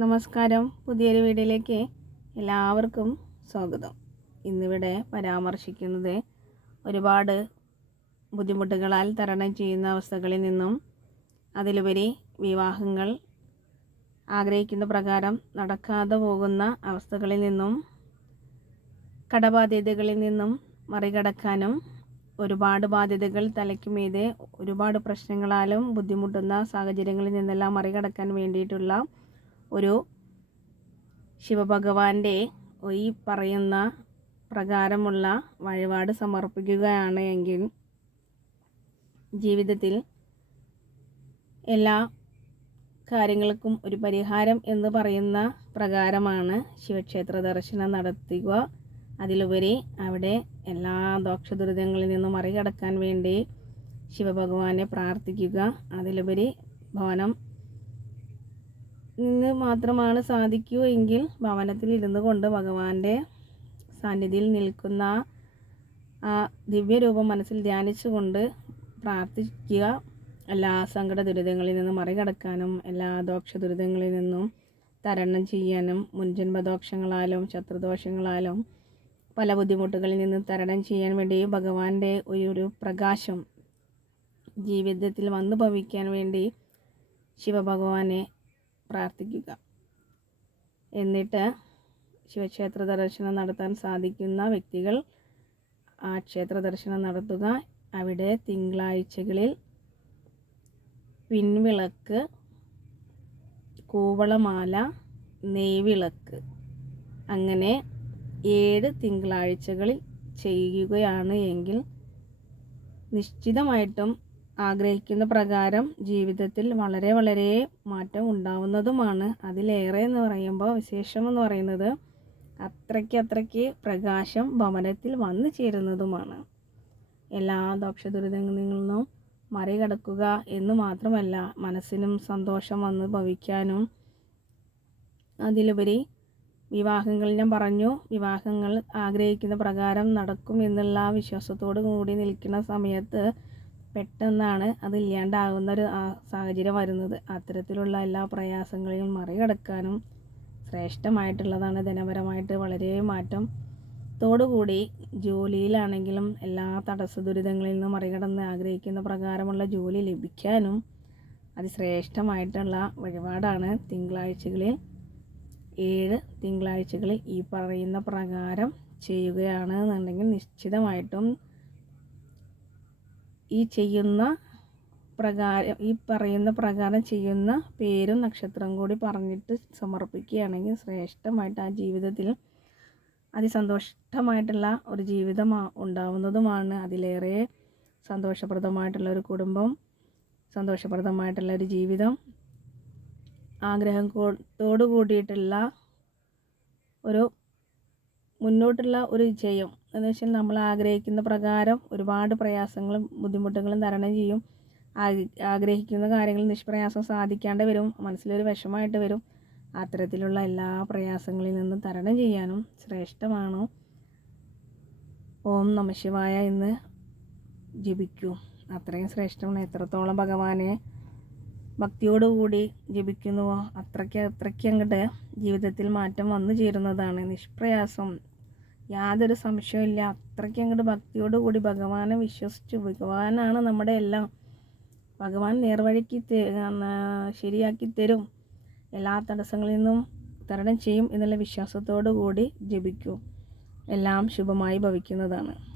നമസ്കാരം. പുതിയൊരു വീഡിയോയിലേക്ക് എല്ലാവർക്കും സ്വാഗതം. ഇന്നിവിടെ പരാമർശിക്കുന്നത് ഒരുപാട് ബുദ്ധിമുട്ടുകളാൽ തരണം ചെയ്യുന്ന അവസ്ഥകളിൽ നിന്നും അതിലുപരി വിവാഹങ്ങൾ ആഗ്രഹിക്കുന്ന പ്രകാരം നടക്കാതെ പോകുന്ന അവസ്ഥകളിൽ നിന്നും കടബാധ്യതകളിൽ നിന്നും മറികടക്കാനും ഒരുപാട് ബാധ്യതകൾ തലയ്ക്ക് മീതെ ഒരുപാട് പ്രശ്നങ്ങളാലും ബുദ്ധിമുട്ടുന്ന സാഹചര്യങ്ങളിൽ നിന്നെല്ലാം മറികടക്കാൻ വേണ്ടിയിട്ടുള്ള ഒരു ശിവഭഗവാന്റെ ഈ പറയുന്ന പ്രകാരമുള്ള വഴിപാട് സമർപ്പിക്കുകയാണ് എങ്കിൽ ജീവിതത്തിൽ എല്ലാ കാര്യങ്ങൾക്കും ഒരു പരിഹാരം എന്ന് പറയുന്ന പ്രകാരമാണ് ശിവക്ഷേത്ര ദർശനം നടത്തുക. അതിലുപരി അവിടെ എല്ലാ ദോഷദുരിതങ്ങളിൽ നിന്നും മറികടക്കാൻ വേണ്ടി ശിവഭഗവാനെ പ്രാർത്ഥിക്കുക. അതിലുപരി ഭവനം നിന്ന് മാത്രമാണ് സാധിക്കൂ എങ്കിൽ ഭവനത്തിൽ ഇരുന്നു കൊണ്ട് ഭഗവാന്റെ സാന്നിധ്യത്തിൽ നിൽക്കുന്ന ആ ദിവ്യരൂപം മനസ്സിൽ ധ്യാനിച്ചുകൊണ്ട് പ്രാർത്ഥിക്കുക. എല്ലാ സങ്കട ദുരിതങ്ങളിൽ നിന്നും മറികടക്കാനും എല്ലാ ദോഷ ദുരിതങ്ങളിൽ നിന്നും തരണം ചെയ്യാനും മുൻജന്മദോഷങ്ങളാലും ശത്രുദോഷങ്ങളാലും പല ബുദ്ധിമുട്ടുകളിൽ നിന്നും തരണം ചെയ്യാൻ വേണ്ടി ഭഗവാന്റെ ഒരു പ്രകാശം ജീവിതത്തിൽ വന്നു ഭവിക്കാൻ വേണ്ടി ശിവഭഗവാനെ പ്രാർത്ഥിക്കുക. എന്നിട്ട് ശിവക്ഷേത്ര ദർശനം നടത്താൻ സാധിക്കുന്ന വ്യക്തികൾ ആ ക്ഷേത്ര ദർശനം നടത്തുക. അവിടെ തിങ്കളാഴ്ചകളിൽ പിൻവിളക്ക് കൂവളമാല നെയ്വിളക്ക്. അങ്ങനെ ഏഴ് തിങ്കളാഴ്ചകളിൽ ചെയ്യുകയാണ് എങ്കിൽ നിശ്ചിതമായിട്ടും ആഗ്രഹിക്കുന്ന പ്രകാരം ജീവിതത്തിൽ വളരെ വളരെ മാറ്റം ഉണ്ടാവുന്നതുമാണ്. അതിലേറെ എന്ന് പറയുമ്പോൾ വിശേഷം എന്ന് പറയുന്നത് അത്രയ്ക്ക് അത്രയ്ക്ക് പ്രകാശം ഭവനത്തിൽ വന്നു ചേരുന്നതുമാണ്. എല്ലാ ദോഷദുരിതങ്ങളിൽ നിന്നും മറികടക്കുക എന്ന് മാത്രമല്ല മനസ്സിനും സന്തോഷം വന്ന് ഭവിക്കാനും. അതിലുപരി വിവാഹങ്ങൾ ഞാൻ പറഞ്ഞു വിവാഹങ്ങൾ ആഗ്രഹിക്കുന്ന പ്രകാരം നടക്കും എന്നുള്ള വിശ്വാസത്തോടു കൂടി നിൽക്കുന്ന സമയത്ത് പെട്ടെന്നാണ് അത് ഇല്ലാണ്ടാകുന്ന ഒരു സാഹചര്യം വരുന്നത്. അത്തരത്തിലുള്ള എല്ലാ പ്രയാസങ്ങളെയും മറികടക്കാനും ശ്രേഷ്ഠമായിട്ടുള്ളതാണ് ധനപരമായിട്ട് വളരെ മാറ്റം. ത്തോടുകൂടി ജോലിയിലാണെങ്കിലും എല്ലാ തടസ്സ ദുരിതങ്ങളിൽ നിന്നും മറികടന്ന് ആഗ്രഹിക്കുന്ന പ്രകാരമുള്ള ജോലി ലഭിക്കാനും അതിശ്രേഷ്ഠമായിട്ടുള്ള വഴിപാടാണ് തിങ്കളാഴ്ചകളിൽ ഏഴ് തിങ്കളാഴ്ചകളിൽ ഈ പറയുന്ന പ്രകാരം ചെയ്യുകയാണ് എന്നുണ്ടെങ്കിൽ നിശ്ചിതമായിട്ടും ഈ ചെയ്യുന്ന പ്രകാരം ഈ പറയുന്ന പ്രകാരം ചെയ്യുന്ന പേരും നക്ഷത്രം കൂടി പറഞ്ഞിട്ട് സമർപ്പിക്കുകയാണെങ്കിൽ ശ്രേഷ്ഠമായിട്ട് ആ ജീവിതത്തിൽ അതിസന്തോഷമായിട്ടുള്ള ഒരു ജീവിതം ഉണ്ടാവുന്നതുമാണ്. അതിലേറെ സന്തോഷപ്രദമായിട്ടുള്ള ഒരു കുടുംബം സന്തോഷപ്രദമായിട്ടുള്ള ഒരു ജീവിതം ആഗ്രഹം കൂടിയിട്ടുള്ള ഒരു മുന്നോട്ടുള്ള ഒരു ജയം എന്ന് വെച്ചാൽ നമ്മൾ ആഗ്രഹിക്കുന്ന പ്രകാരം ഒരുപാട് പ്രയാസങ്ങളും ബുദ്ധിമുട്ടുകളും തരണം ചെയ്യും. ആഗ്രഹിക്കുന്ന കാര്യങ്ങൾ നിഷ്പ്രയാസം സാധിക്കാണ്ട് വരും. മനസ്സിലൊരു വിഷമമായിട്ട് വരും. അത്തരത്തിലുള്ള എല്ലാ പ്രയാസങ്ങളിൽ നിന്നും തരണം ചെയ്യാനും ശ്രേഷ്ഠമാണോ. ഓം നമശിവായ എന്ന് ജപിക്കൂ. അത്രയും ശ്രേഷ്ഠമാണ്. എത്രത്തോളം ഭഗവാനെ ഭക്തിയോടുകൂടി ജപിക്കുന്നുവോ അത്രയ്ക്ക് അത്രയ്ക്ക് അങ്ങോട്ട് ജീവിതത്തിൽ മാറ്റം വന്നു ചേരുന്നതാണ് നിഷ്പ്രയാസം. യാതൊരു സംശയമില്ല അത്രയ്ക്ക് അങ്ങോട്ട് ഭക്തിയോടുകൂടി ഭഗവാനെ വിശ്വസിച്ചു. ഭഗവാനാണ് നമ്മുടെ എല്ലാം. ഭഗവാൻ നേർവഴിക്ക് ശരിയാക്കി തരും. എല്ലാ തടസ്സങ്ങളിൽ നിന്നും തരണം ചെയ്യും എന്നുള്ള വിശ്വാസത്തോടു കൂടി ജപിക്കൂ. എല്ലാം ശുഭമായി ഭവിക്കുന്നതാണ്.